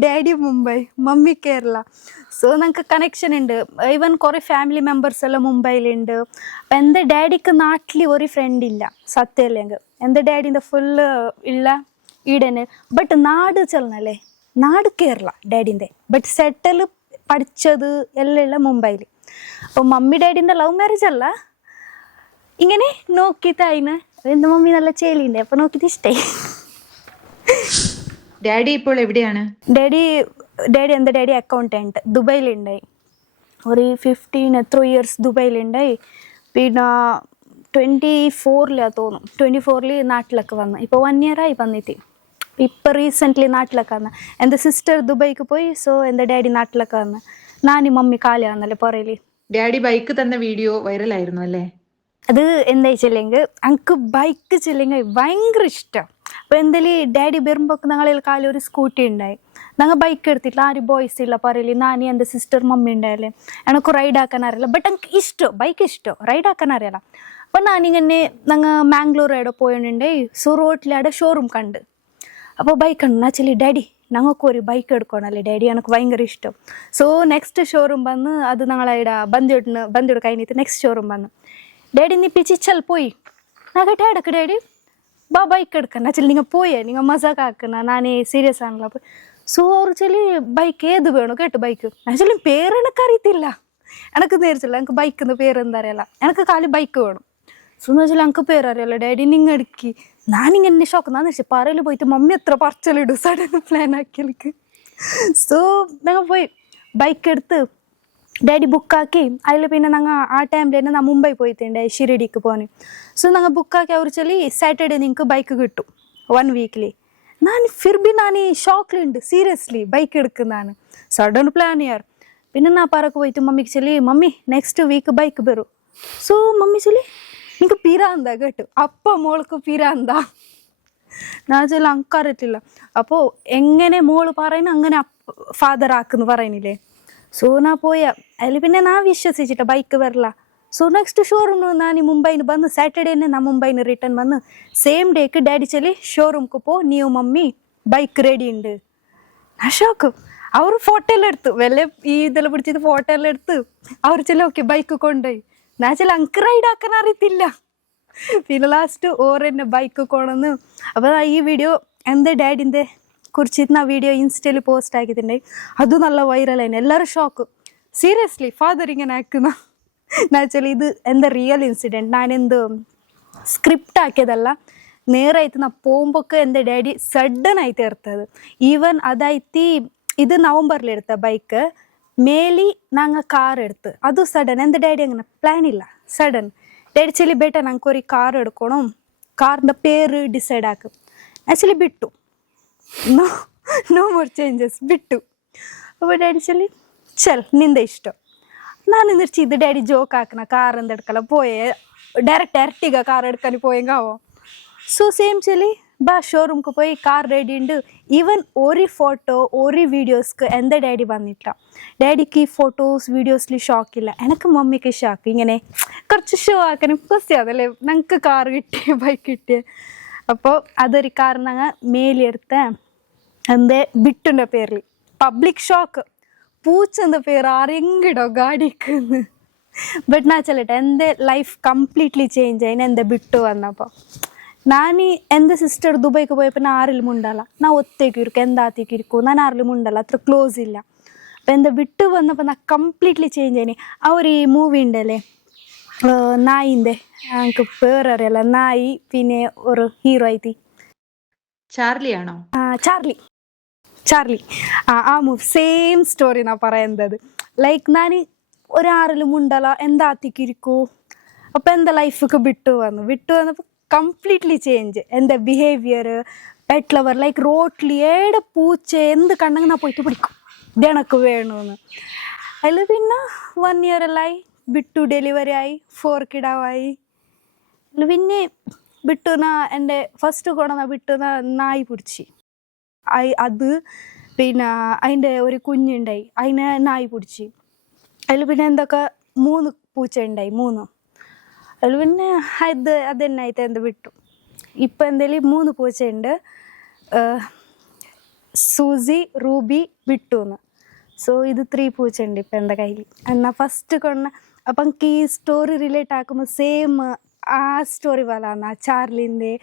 daddy Mumbai, mummy Kerala. So ഞങ്ങൾക്ക് കണക്ഷൻ ഉണ്ട്. ഈവൻ കുറേ ഫാമിലി മെമ്പേഴ്സ് എല്ലാം മുംബൈയിലുണ്ട്. അപ്പം എൻ്റെ ഡാഡിക്ക് നാട്ടിൽ ഒരു ഫ്രണ്ട് ഇല്ല സത്യല്ലെങ്കിൽ. എൻ്റെ ഡാഡിൻ്റെ ഫുള്ള് ഇല്ല ഈടന്. ബട്ട് നാട് ചെല്ലണല്ലേ നാട് കേരള ഡാഡിൻ്റെ. ബട്ട് സെറ്റിൽ പഠിച്ചത് എല്ലാം മുംബൈയിൽ. അപ്പോൾ മമ്മി ഡാഡിൻ്റെ ലവ് മാരേജ് അല്ല. ഇങ്ങനെ നോക്കിയിട്ട് അതിന് എൻ്റെ മമ്മി നല്ല ചേലിയുണ്ട്. അപ്പോൾ നോക്കിയിട്ട് ഇഷ്ടമായി. ഡാഡി ഇപ്പോൾ എവിടെയാണ്? എൻ്റെ ഡാഡി അക്കൗണ്ടൻറ്റ് ദുബൈയിലുണ്ടായി. ഒരു 15 years ദുബൈയിലുണ്ടായി. പിന്നെ 24 തോന്നും 24 നാട്ടിലൊക്കെ വന്നു. ഇപ്പോൾ 1 year ആയി വന്നിട്ട്. ഇപ്പം റീസെൻ്റ്ലി നാട്ടിലൊക്കെ വന്ന്. എൻ്റെ സിസ്റ്റർ ദുബൈക്ക് പോയി. സോ എൻ്റെ ഡാഡി നാട്ടിലൊക്കെ വന്ന്. ഞാനും മമ്മി കാലി വന്നല്ലേ പറയല്. ഡാഡി ബൈക്ക് തന്ന വീഡിയോ വൈറലായിരുന്നു അല്ലേ? അത് എന്താ വെച്ചില്ലെങ്കിൽ എനിക്ക് ബൈക്ക് ചെല്ലെങ്കിൽ ഭയങ്കര ഇഷ്ടം. അപ്പോൾ എന്തെങ്കിലും ഡാഡി വരുമ്പോൾ ഞങ്ങളിൽ കാലം ഒരു സ്കൂട്ടി ഉണ്ടായി. ഞങ്ങൾ ബൈക്ക് എടുത്തിട്ടില്ല, ആരും ബോയ്സ് ഇല്ല പറയില്ല. ഞാൻ എൻ്റെ സിസ്റ്റർ മമ്മി ഉണ്ടായാലേ എനിക്ക് റൈഡ് ആക്കാൻ അറിയില്ല. ബട്ട് എനിക്ക് ഇഷ്ടം ബൈക്ക് ഇഷ്ടം, റൈഡ് ആക്കാൻ അറിയില്ല. അപ്പോൾ ഞാനിങ്ങനെ ഞങ്ങൾ മാംഗ്ലൂർ അവിടെ പോയിട്ടുണ്ടേ. സോ റോട്ടിലവിടെ ഷോറൂം കണ്ട്. അപ്പോൾ ബൈക്ക് ഉണ്ട് നാച്ചലി ഡാഡി ഞങ്ങൾക്ക് ഒരു ബൈക്ക് എടുക്കണമല്ലേ ഡാഡി, എനിക്ക് ഭയങ്കര ഇഷ്ടം. സോ നെക്സ്റ്റ് ഷോറൂം വന്ന് അത് ഞങ്ങളവിടെ ബന്ധിയോട് കഴിഞ്ഞിട്ട് നെക്സ്റ്റ് ഷോറൂം വന്ന് ഡാഡി നിപ്പിച്ച് ചൽ പോയി. ഞാൻ കേട്ടെ എടക്ക് ഡാഡി ബാ ബൈക്ക് എടുക്കണം നാച്ചലി, നിങ്ങൾ പോയേ നിങ്ങൾ മസാക്ക് ആക്കുന്ന നാനേ സീരിയസ് ആണല്ലോ. അപ്പോൾ സോ അവർ ചൊല്ലി ബൈക്ക് ഏത് വേണോ കേട്ടു ബൈക്ക്. ഞാൻ ചൊല്ലി പേര് എനിക്ക് അറിയത്തില്ല, എനിക്ക് നേരിച്ചില്ല, എനിക്ക് ബൈക്കിന്ന് പേര് എന്താ അറിയില്ല, എനിക്ക് കാലി ബൈക്ക് വേണം. സോ എന്ന് വെച്ചാൽ എനിക്ക് പേര് അറിയാലോ ഡാഡി നിങ്ങൾ എടുക്കി. ഞാനിങ്ങനെ ഷോക്ക് എന്നാന്ന് വെച്ചാൽ പറയിൽ പോയിട്ട് മമ്മി എത്ര പറച്ചലിടും സഡൻ പ്ലാൻ ആക്കിയൽക്ക്. സോ ഞങ്ങൾ പോയി ബൈക്ക് എടുത്ത് ഡാഡി ബുക്കാക്കി. അതിൽ പിന്നെ ഞങ്ങൾ ആ ടൈമിൽ തന്നെ ഞാൻ മുംബൈ പോയിട്ടുണ്ട് ഷിരഡിക്ക് പോകാൻ. സോ ഞങ്ങൾ ബുക്കാക്കി അവർ ചൊല്ലി സാറ്റർഡേ നിങ്ങൾക്ക് ബൈക്ക് കിട്ടും 1 വീക്കിൽ. ഞാൻ ഫിർബി ഞാൻ ഷോക്കിലുണ്ട് സീരിയസ്ലി ബൈക്ക് എടുക്കുന്നതാണ് സഡൻ പ്ലാൻ ചെയ്യാറ്. പിന്നെ ഞാൻ പറക്ക് പോയിട്ട് മമ്മിക്ക് ചൊല്ലി മമ്മി നെക്സ്റ്റ് വീക്ക് ബൈക്ക് വരും. സോ മമ്മി ചൊല്ലി നിങ്ങൾക്ക് പിരാന്താ കേട്ടു, അപ്പം മോൾക്ക് പിരാന്താ. ഞാൻ ചൊല്ലി അങ്കറിയിട്ടില്ല. അപ്പോൾ എങ്ങനെ മോള് പറയുന്നു അങ്ങനെ ഫാദർ ആക്കുന്നു പറയുന്നില്ലേ. സോ ഞാൻ പോയ അതിൽ പിന്നെ ഞാൻ വിശ്വസിച്ചിട്ട് ബൈക്ക് വരില്ല. സോ നെക്സ്റ്റ് ഷോറൂമിന് ഞാൻ മുംബൈന് ಬಂದು സാറ്റർഡേനെ ನಾನು മുംബൈന് റിട്ടേൺ വന്ന് സെയിം ഡേക്ക് ഡാഡി ചൊല്ലി ഷോറൂಮ್ക്ക് പോ ನೀವು ಮಮ್ಮಿ ബൈക്ക് റെഡി ഉണ്ട്. ഞാൻ ഷോക്ക്. അവർ ഫോട്ടോ എല്ലാം എടുത്തു, വല്ല ഈ ഇതെല്ലാം പിടിച്ചത് ഫോട്ടോ എല്ലാം എടുത്ത് അവർ ചൊല്ലി ഓക്കെ ബൈക്ക് കൊണ്ടുപോയി. ഞാൻ ചൊല്ലി അങ്ക് റൈഡ് ആക്കാൻ അറിയത്തില്ല. പിന്നെ ലാസ്റ്റ് ഓരെന്നെ ബൈക്ക് കൊണ്ടുവന്ന്. അപ്പോൾ ഈ വീഡിയോ എൻ്റെ ഡാഡിൻ്റെ കുറിച്ചിട്ട് ആ വീഡിയോ ഇൻസ്റ്റയിൽ പോസ്റ്റ് ആക്കിയിട്ടുണ്ടായി. അതും നല്ല വൈറലായിരുന്നു, എല്ലാവരും ഷോക്ക്. സീരിയസ്ലി ഫാദർ ഇങ്ങനെ ആക്കുന്ന. എന്നുവെച്ചാൽ ഇത് എൻ്റെ റിയൽ ഇൻസിഡൻറ്റ്, ഞാനെന്ത് സ്ക്രിപ്റ്റ് ആക്കിയതല്ല. നേരായിട്ട് ഞാൻ പോകുമ്പോഴൊക്കെ എൻ്റെ ഡാഡി സഡനായിട്ട് എടുത്തത്. ഈവൻ അതായിട്ട് ഇത് നവംബറിലെടുത്ത ബൈക്ക്, മേലി ഞങ്ങൾ കാർ എടുത്ത് ಅದು സഡൻ. എൻ്റെ ഡാഡി അങ്ങനെ പ്ലാൻ ಇಲ್ಲ, സഡൻ. ഡാഡി ചൊല്ലി ಬೇಟ ഞങ്ങൾക്കൊരു കാർ എടുക്കണം, കാറിൻ്റെ പേര് ഡിസൈഡ് ആക്കും. ആക്ച്വലി ಬಿಟ್ಟು നോ മോർ ചേഞ്ചസ് ಬಿಟ್ಟು. അപ്പോൾ ഡാഡി ചൊല്ലി ചൽ നിൻ്റെ ഇഷ്ടം. ഞാൻ എന്നിട്ട് ഇത് ഡാഡി ജോക്ക് ആക്കണ കാർ എന്തെടുക്കല പോയേ ഡയറക്റ്റ് എർട്ടിക കാർ എടുക്കാൻ പോയെങ്കാവോ. സോ സെയിം ചൊല്ലി ബാ ഷോറൂಮ್ക്ക് പോയി കാർ റെഡി ഉണ്ട്. ഈവൻ ഒരു ഫോട്ടോ ഒരു വീഡിയോസ്ക്ക് എൻ്റെ ഡാഡി വന്നിട്ടില്ല. ഡാഡിക്ക് ഈ ഫോട്ടോസ് വീഡിയോസിൽ ഷോക്കില്ല, എനിക്ക് മമ്മിക്ക് ഷോക്ക്. ഇങ്ങനെ കുറച്ച് ഷോ ആക്കാൻ കുറച്ച് അതല്ലേ ഞങ്ങൾക്ക് കാർ കിട്ടിയ ബൈക്ക് കിട്ടിയ. അപ്പോൾ അതൊരു കാർ ഞങ്ങൾ മേലെടുത്ത എൻ്റെ ബിട്ടുൻ്റെ പേരിൽ പബ്ലിക് ഷോക്ക്. പൂച്ചെന്ന പേര് ആരെങ്കിടോ ഗാഡിക്കുന്ന്. ബട്ട് ഞാൻ ചൊല്ലട്ടെ എൻ്റെ ലൈഫ് കംപ്ലീറ്റ്ലി ചേഞ്ച് ആയിന് എൻ്റെ ബിട്ടു വന്നപ്പോൾ. ഞാൻ എൻ്റെ സിസ്റ്റർ ദുബൈക്ക് പോയപ്പോൾ ഞാൻ ആരിലും ഉണ്ടല്ല, ഞാൻ ഒത്തേക്ക് ഇരിക്കും, എന്താത്തേക്ക് ഇരിക്കും, ഞാൻ ആരിലും ഉണ്ടല്ല, അത്ര ക്ലോസ് ഇല്ല. അപ്പം എൻ്റെ ബിട്ടു വന്നപ്പോൾ ഞാൻ കംപ്ലീറ്റ്ലി ചേഞ്ച് ആയിന്. ആ ഒരു മൂവി ഉണ്ടല്ലേ നായിൻ്റെ, എനിക്ക് പേരറിയല്ല, നായി പിന്നെ ഒരു ഹീറോ ആയിട്ട് ചാർലിയാണോ? ചാർലി ആ മൂവി സെയിം സ്റ്റോറി ഞാൻ പറയുന്നത്. ലൈക്ക് ഞാൻ ഒരാറിലും ഉണ്ടല്ല, എന്താത്തിക്കിരിക്കൂ. അപ്പോൾ എൻ്റെ ലൈഫൊക്കെ വിട്ടു വന്നപ്പോൾ കംപ്ലീറ്റ്ലി ചേഞ്ച്. എൻ്റെ ബിഹേവിയർ, പെറ്റ് ലവർ, ലൈക്ക് റോട്ടിൽ ഏടെ പൂച്ച എന്ത് കണ്ടെങ്കിൽ ഞാൻ പോയിട്ട് പിടിക്കും, ഇതെനക്ക് വേണമെന്ന്. അതിൽ പിന്നെ 1 year എല്ലായി, ബിട്ടു ഡെലിവറി ആയി, 4 കിടാവായി. അതിൽ പിന്നെ ബിട്ടുന എൻ്റെ ഫസ്റ്റ് കൊണ്ടുവന്ന ബിട്ടുന നായി പിടിച്ച് അത് പിന്നെ അതിൻ്റെ ഒരു കുഞ്ഞുണ്ടായി, അതിനെ നായി പിടിച്ച്. അതിൽ പിന്നെ എന്തൊക്കെ 3 പൂച്ച ഉണ്ടായി, 3. അതിൽ പിന്നെ അതെന്നായിട്ട് എന്ത് വിട്ടു. ഇപ്പം എന്തെങ്കിലും 3 പൂച്ചയുണ്ട്, സൂസി, റൂബി, ബിട്ടുന്ന്. സോ ഇത് 3 പൂച്ചയുണ്ട് ഇപ്പം എൻ്റെ കയ്യിൽ. എന്നാൽ ഫസ്റ്റ് കൊണ്ട അപ്പം എനിക്ക് ഈ സ്റ്റോറി റിലേറ്റ് ആക്കുമ്പോൾ സെയിം ആ സ്റ്റോറി പോലാണ് ആ ചാർലിൻ്റെ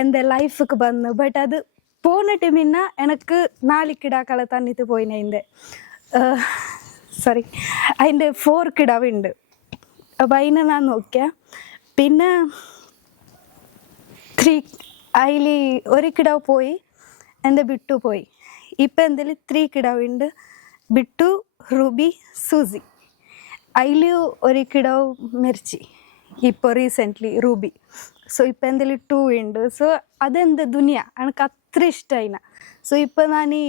എൻ്റെ ലൈഫിക്ക് വന്ന്. ബട്ട് അത് പോന്നിട്ട് പിന്നെ എനിക്ക് 4 കിടാക്കളെ തന്നിട്ട് പോയിന്. അതിൻ്റെ 4 കിടാവുണ്ട്. അപ്പം അതിനെ ഞാൻ നോക്കിയ പിന്നെ 3 അതിൽ 1 കിടാവ് പോയി, എൻ്റെ ബിട്ടു പോയി. ഇപ്പം എന്തെങ്കിലും 3 കിടാവുണ്ട്, ബിട്ടു, റൂബി, സൂസി. അതിൽ 1 കിടാവ് മരിച്ച് ഇപ്പോൾ റീസെൻ്റ്ലി, റൂബി. സോ ഇപ്പം എന്തെങ്കിലും 2 ഉണ്ട്. സോ അതെന്ത് ദുനിയ എനിക്ക് അത്ര ഇഷ്ടമായിന. സോ ഇപ്പം ഞാൻ ഈ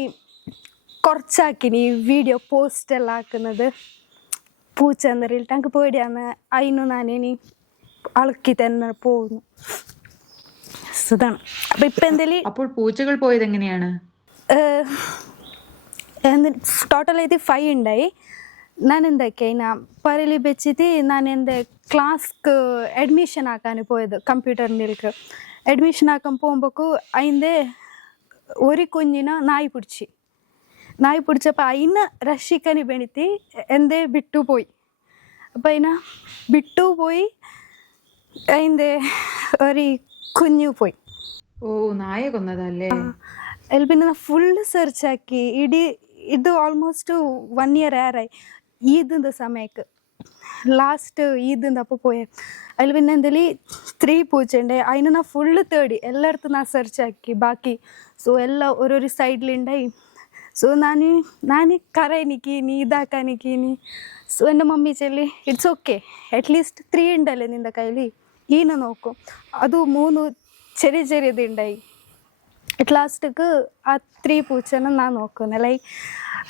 കുറച്ചാക്കിനി ഈ വീഡിയോ പോസ്റ്റെല്ലാം ആക്കുന്നത്. പൂച്ച എന്നറിയില്ല എനിക്ക് പേടിയാന്ന്, അതിന് ഞാനിനി അളക്കി തന്നെ പോകുന്നു. സുഖമാണ്. അപ്പം ഇപ്പം എന്തെങ്കിലും അപ്പോൾ പൂച്ചകൾ പോയത് എങ്ങനെയാണ്? ടോട്ടൽ ആയിട്ട് 5 ഉണ്ടായി. ഞാൻ എന്താക്കി ഞാൻ പറയല് വെച്ചിട്ട് ഞാൻ എൻ്റെ ക്ലാസ്ക്ക് അഡ്മിഷൻ ആക്കാൻ പോയത്. കമ്പ്യൂട്ടറിൻ്റെ അഡ്മിഷൻ ആക്കാൻ പോകുമ്പോഴേക്കും അതിൻ്റെ ഒരു കുഞ്ഞിനെ നായി പിടിച്ചപ്പോൾ അതിനെ രക്ഷിക്കാൻ വേണ്ടിയിട്ട് എൻ്റെ വിട്ടുപോയി. അപ്പം അതിനെ വിട്ടുപോയി അതിൻ്റെ ഒരു കുഞ്ഞു പോയി. ഓ, നായ കൊന്നതല്ലേ? അതിൽ പിന്നെ ഞാൻ ഫുള്ള് സെർച്ചാക്കി. ഇത് ഓൾമോസ്റ്റ് 1 year ഏറായി. ഈദിൻ്റെ സമയത്ത് ലാസ്റ്റ് ഈദിൻ്റെ അപ്പോൾ പോയത്. അതിൽ പിന്നെ എന്തെങ്കിലും 3 പൂച്ചയുണ്ട്. അതിന് ഞാൻ ഫുള്ള് തേടി എല്ലായിടത്തും ഞാൻ സെർച്ചാക്കി ബാക്കി. സോ എല്ലാം ഓരോരോ സൈഡിലുണ്ടായി. സോ ഞാൻ കരയിനിക്കിനി ഇതാക്കാനിക്കിനി. സോ എൻ്റെ മമ്മി ചൊല്ലി ഇറ്റ്സ് ഓക്കെ, അറ്റ്ലീസ്റ്റ് 3 ഉണ്ടല്ലേ നിൻ്റെ കയ്യിൽ, ഈനെ നോക്കും. അത് 3 ചെറിയതുണ്ടായി. അറ്റ് ലാസ്റ്റക്ക് ആ 3 പൂച്ചനെ ഞാൻ നോക്കുന്നത്. ലൈക്ക്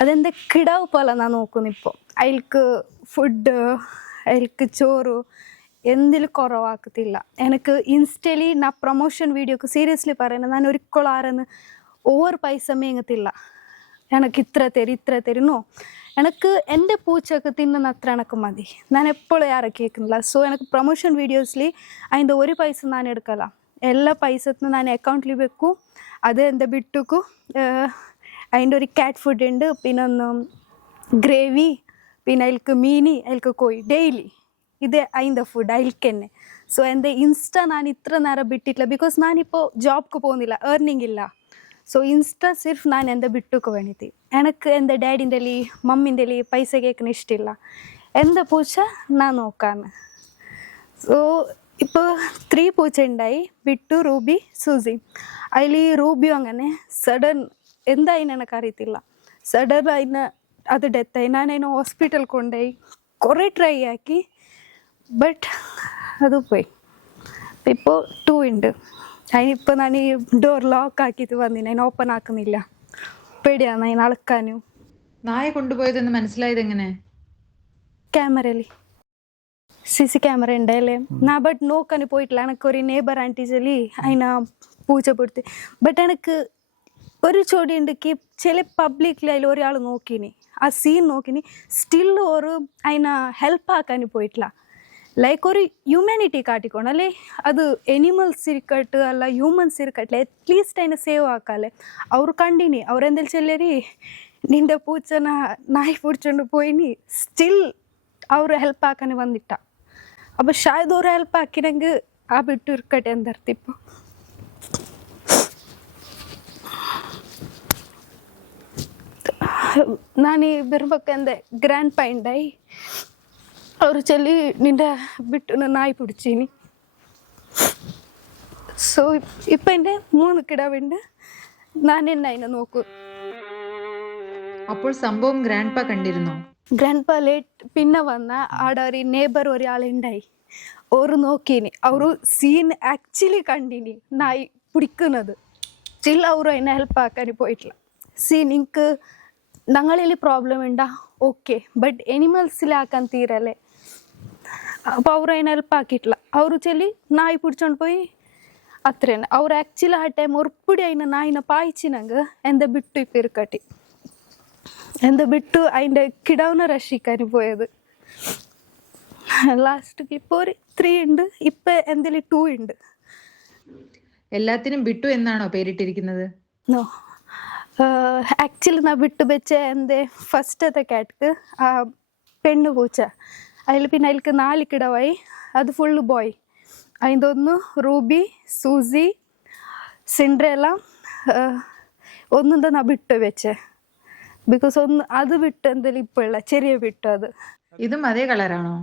അതെൻ്റെ കിടാവ് പോലെ ഞാൻ നോക്കുന്നു. ഇപ്പോൾ അതിൽക്ക് ഫുഡ്, അതിൽക്ക് ചോറ് എന്തിലും കുറവാക്കത്തില്ല. എനിക്ക് ഇൻസ്റ്റലി ഞാൻ പ്രൊമോഷൻ വീഡിയോക്ക് സീരിയസ്ലി പറയുന്നത്, ഞാൻ ഒരിക്കലും ആരെന്ന് ഓവർ പൈസ മേങ്ങത്തില്ല. എനിക്ക് ഇത്ര തരുന്നോ, എനിക്ക് എൻ്റെ പൂച്ചക്ക് തിന്നുന്ന അത്ര എനിക്ക് മതി. ഞാൻ എപ്പോഴും ആരെ കേൾക്കുന്നില്ല. സോ എനിക്ക് പ്രൊമോഷൻ വീഡിയോസിൽ അതിൻ്റെ ഒരു പൈസ ഞാൻ എടുക്കല. എല്ലാ പൈസത്തും ഞാൻ അക്കൗണ്ടിൽ വെക്കും. അത് എൻ്റെ ബിട്ടുക്കും അതിൻ്റെ ഒരു ക്യാറ്റ് ഫുഡ് ഉണ്ട്, പിന്നെ ഒന്ന് ഗ്രേവി, പിന്നെ അതിൽക്ക് മീനി, അതിൽക്ക് കോഴി ഡെയിലി ഇത് അതിൻ്റെ ഫുഡ് അതിൽക്ക് തന്നെ. സോ എൻ്റെ ഇൻസ്റ്റ ഞാൻ ഇത്ര നേരം ಬಿಟ್ಟಿಲ್ಲ, ബിക്കോസ് ഞാനിപ്പോൾ ജോബ്ക്ക് പോകുന്നില്ല, ഏർണിംഗ് ഇല്ല. സോ ഇൻസ്റ്റ സിർഫ് ഞാൻ എൻ്റെ ബിട്ടുക്ക് വേണ്ടിയിട്ട്. എനിക്ക് എൻ്റെ ഡാഡിൻ്റെ മമ്മിൻ്റെ പൈസ കേൾക്കുന്ന ഇഷ്ടമില്ല. എൻ്റെ പൂച്ച ഞാൻ നോക്കാന്ന്. സോ ഇപ്പോൾ 3 പൂച്ച ഉണ്ടായി, ബിട്ടു, റൂബി, സൂസി. അതിൽ റൂബിയും അങ്ങനെ സഡൻ എന്തായിന് എനിക്കറിയത്തില്ല. സഡൻ അതിന് അത് ഡെത്തായി. ഞാൻ അതിനെ ഹോസ്പിറ്റലിൽ കൊണ്ടുപോയി കുറേ ട്രൈ ആക്കി, ബട്ട് അത് പോയി. ഇപ്പോൾ 2 ഉണ്ട്. അതിനിപ്പോൾ ഞാൻ ഈ ഡോർ ലോക്ക് ആക്കിയിട്ട് വന്നിന്, അതിന് ഓപ്പൺ ആക്കുന്നില്ല. പേടിയാണ് അതിന് അളക്കാനും. നായ കൊണ്ടുപോയതെന്ന് മനസ്സിലായത് എങ്ങനെ? ക്യാമറയിൽ CC ക്യാമറ ഉണ്ടല്ലേ. ഞാൻ ബട്ട് നോക്കാൻ പോയിട്ടില്ല. എനിക്കൊരു നെയ്ബർ ആൻറ്റി ചൊല്ലി അതിനെ പൂച്ച പിടുത്തി. ബട്ട് എനിക്ക് ഒരു ചോടി ഉണ്ടെങ്കിൽ ചില പബ്ലിക്കിൽ അതിൽ ഒരാൾ നോക്കിനി, ആ സീൻ നോക്കിനി, സ്റ്റിൽ ഒരു അതിനെ ഹെൽപ്പ് ആക്കാൻ പോയിട്ടില്ല. ലൈക്ക് ഒരു ഹ്യൂമാനിറ്റി കാട്ടിക്കണം അല്ലേ. അത് എനിമൽസ് ഇരിക്കട്ട് അല്ല ഹ്യൂമൻസ് ഇരിക്കട്ടില്ല, അറ്റ്ലീസ്റ്റ് അതിനെ സേവ് ആക്കാല്ലേ. അവർ കണ്ടിനി, അവരെന്തെങ്കിലും ചെല്ലരി നിൻ്റെ പൂച്ചന നായി പിടിച്ചോണ്ട് പോയിനി, സ്റ്റിൽ അവർ ഹെൽപ്പ് ആക്കാൻ വന്നിട്ട. അപ്പോൾ ഷായത് അവർ ഹെൽപ്പ് ആക്കിനെങ്കിൽ ആ ಬಿಟ್ಟು ഇരിക്കട്ടെ എന്തർത്ഥം. ഇപ്പോൾ ഞാൻ വരുമ്പോഴൊക്കെ എൻ്റെ ഗ്രാൻഡ് പൈ ഉണ്ടായി. അവർ ചൊല്ലി നിൻ്റെ ಬಿಟ್ಟು നായി പിടിച്ചിനി. സോ ഇപ്പം എൻ്റെ 3 കിടാവുണ്ട്. ഞാൻ എന്നെ അതിനെ നോക്കൂ. അപ്പോൾ സംഭവം ഗ്രാൻഡ് പാ കണ്ടിരുന്നോ? ഗ്രാൻഡ് പാ ലേറ്റ് പിന്നെ വന്ന ആടെ ഒരു ನೇಬರ್ ഒരാളുണ്ടായി. ಅವರು നോക്കിനി, ಅವರು സീൻ ആക്ച്വലി കണ്ടിനി നായി പിടിക്കുന്നത്. സ്റ്റിൽ ಅವರು അതിനെ ഹെൽപ്പ് ആക്കാൻ പോയിട്ടില്ല. നിങ്ങൾക്ക് ഞങ്ങളിൽ പ്രോബ്ലം ഉണ്ടാ ഓക്കെ, ബട്ട് എനിമൽസിലാക്കാൻ തീരല്ലേ. അപ്പോൾ ಅವರು അതിനെ ഹെൽപ്പ് ആക്കിയിട്ടില്ല. ಅವರು ചൊല്ലി നായി പിടിച്ചോണ്ട് പോയി, അത്ര തന്നെ. ಅವ್ರು ಆ್ಯಕ್ಚುಲಿ ಆ ಟೈಮ್ ಒರ್ಪುಡಿ അതിനെ നായിനെ പായിച്ചിനെങ്കിൽ എൻ്റെ ಬಿಟ್ಟು ഇപ്പം ഇരിക്കട്ടെ. എൻ്റെ ಬಿಟ್ಟು അതിൻ്റെ കിടാവിനെ രക്ഷിക്കാൻ പോയത്. ലാസ്റ്റ് ഇപ്പോൾ ഒരു 3 ഉണ്ട്. ഇപ്പം എന്തെങ്കിലും 2 ഉണ്ട്. എല്ലാത്തിനും ബിട്ടു എന്നാണോ പേരിട്ടിരിക്കുന്നത്? നോ, ആക്ച്വലി ഞാൻ വിട്ടു വെച്ച എൻ്റെ ഫസ്റ്റത്തെ ക്യാറ്റ്ക്ക് ആ പെണ്ണു പൂച്ച. പിന്നെ അതിൽക്ക് 4 കിടവായി, അത് ഫുള്ള് ബോയ്. അതിൻ്റെ ഒന്ന് റൂബി, സൂസി, സിൻഡ്രേല. ഒന്നുണ്ട് ഞാൻ വിട്ടു വെച്ചേ, ബിക്കോസ് ഒന്ന് അത് വിട്ട് എന്തെങ്കിലും ഇപ്പോഴുള്ള ചെറിയ വിട്ടു. അത് ഇതും അതേ കളറാണോ?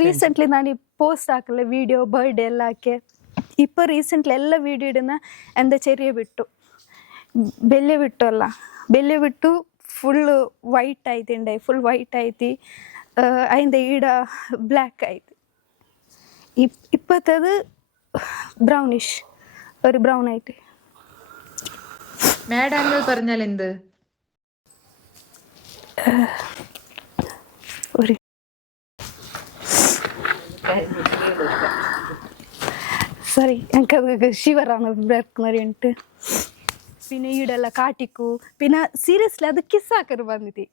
റീസെൻ്റ്ലി ഞാൻ ഈ പോസ്റ്റ് ആക്കല വീഡിയോ ബർത്ത്ഡേ എല്ലാം ആക്കിയ. ഇപ്പോൾ റീസെൻ്റ്ലി എല്ലാ വീഡിയോ ഇടുന്ന എൻ്റെ ചെറിയ വിട്ടു, വലിയ വിട്ടു അല്ല. വലിയ വിട്ടു ഫുള്ള് ವೈಟ್ ಆಯ್ತಿಂಡೆ, ಫುಲ್ ವೈಟ್ ಆಯ್ತು. അതിൻ്റെ ഈട ബ്ലാക്ക് ആയിട്ട്. ഇപ്പോഴത്തേത് ബ്രൗണിഷ്, ഒരു ബ്രൗൺ ആയിട്ട്. മാഡ് ആനിമൽ പറഞ്ഞാൽ എന്ത്? ഒരു സോറി എനിക്കത് ഷിവറാണ് ബ്രേക്ക് പിന്നെ ഈടെല്ലാം കാട്ടിക്കൂ പിന്നെ സീരിയസ്ലി അത് കിസ്സാക്കറ് വന്നിട്ട്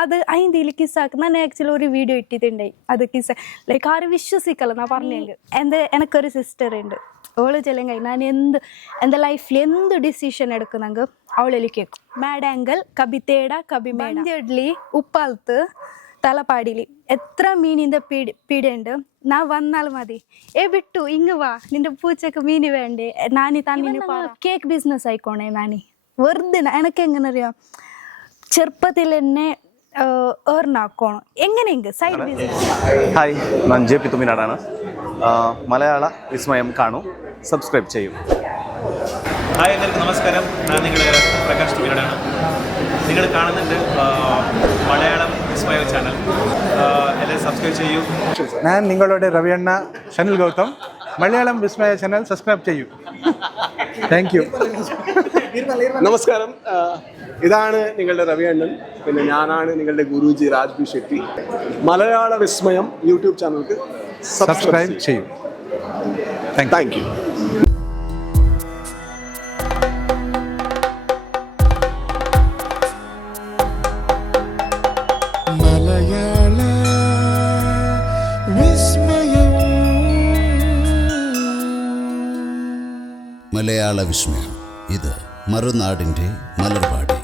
അത് അതിൻ്റെ കിസ്സാക്ക് ഞാൻ ആക്ച്വലി ഒരു വീഡിയോ ഇട്ടിട്ടുണ്ടായി അത് കിസ്സ ലൈക്ക് ആരും വിശ്വസിക്കല്ല ഞാൻ പറഞ്ഞെങ്കിൽ എനിക്കൊരു സിസ്റ്റർ ഉണ്ട് അവള് ചെല്ലെങ്കിൽ ഞാൻ എൻ്റെ ലൈഫിൽ എന്ത് ഡിസിഷൻ എടുക്കുന്നെങ്കിൽ അവളിൽ കേൾക്കും മാഡാങ്കൽ കബി തേട കബി മേഡി ഉപ്പാലത്ത് തലപ്പാടിയിൽ എത്ര മീനിൻ്റെ പീടിയുണ്ട് ഞാൻ വന്നാൽ മതി ബിട്ടു ഇങ്ങ് വാ നിന്റെ പൂച്ചക്ക് മീന് വേണ്ടേ നാനി തന്നെ കേക്ക് ബിസിനസ് ആയിക്കോണേ നാനി വെറുതെ എനിക്ക് എങ്ങനെ അറിയാം ചെറുപ്പത്തിൽ എന്നെ ഏർണാക്കോണം എങ്ങനെയെങ്കിൽ സൈഡ് ബിസിനസ്. ഹായ് ഞാൻ ജെ പി തുമിനാടാണ്. മലയാള വിസ്മയം കാണൂ, സബ്സ്ക്രൈബ് ചെയ്യൂ. ഹായ് എല്ലാവർക്കും നമസ്കാരം. ഞാൻ നിങ്ങളുടെ പ്രകാശ് തുമിനാടാണ്. നിങ്ങൾ കാണുന്നുണ്ട് മലയാളം വിസ്മയം ചാനൽ. എല്ലാവരും സബ്സ്ക്രൈബ് ചെയ്യൂ. ഞാൻ നിങ്ങളുടെ രവിയണ്ണ ഷനിൽ ഗൗതം. മലയാളം വിസ്മയ ചാനൽ സബ്സ്ക്രൈബ് ചെയ്യൂ. Thank you. നമസ്കാരം. ഇതാണ് നിങ്ങളുടെ രവിയണ്ണൻ. പിന്നെ ഞാനാണ് നിങ്ങളുടെ ഗുരുജി രാജ്ബി ഷെട്ടി. മലയാള വിസ്മയം യൂട്യൂബ് ചാനലിക്ക് സബ്സ്ക്രൈബ് ചെയ്യൂ. Thank you. മലയാള വിസ്മയം. മലയാള വിസ്മയം. ഇത് മറുനാടിൻ്റെ മലർവാടി.